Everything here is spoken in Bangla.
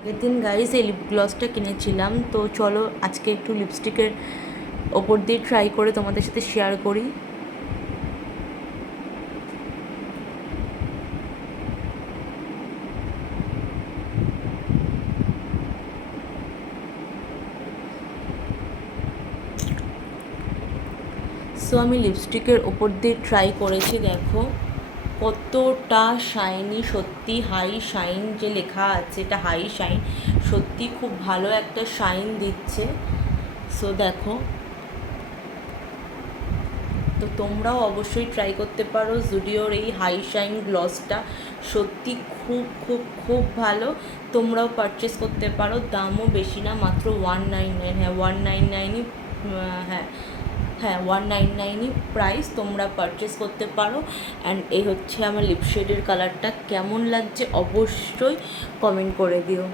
আগের দিন গাইস এই লিপ গ্লসটা কিনেছিলাম, তো চলো আজকে একটু লিপস্টিকের ওপর দিয়ে ট্রাই করে তোমাদের সাথে শেয়ার করি। সো আমি লিপস্টিকের ওপর দিয়ে ট্রাই করেছি, দেখো কতটা শাইনি, সত্যি হাই শাইন যে লেখা আছে এটা হাই শাইন, সত্যি খুব ভালো একটা শাইন দিচ্ছে। সো দেখো, তো তোমরাও অবশ্যই ট্রাই করতে পারো জুডিওর এই হাই শাইন গ্লসটা, সত্যি খুব খুব খুব ভালো। তোমরাও পারচেস করতে পারো, দামও বেশি না, মাত্র 199। হ্যাঁ 199ই, হ্যাঁ হ্যাঁ 199ই প্রাইস, তোমরা পারচেস করতে পারো। অ্যান্ড এই হচ্ছে আমার লিপশেডের কালারটা, কেমন লাগছে অবশ্যই কমেন্ট করে দিও।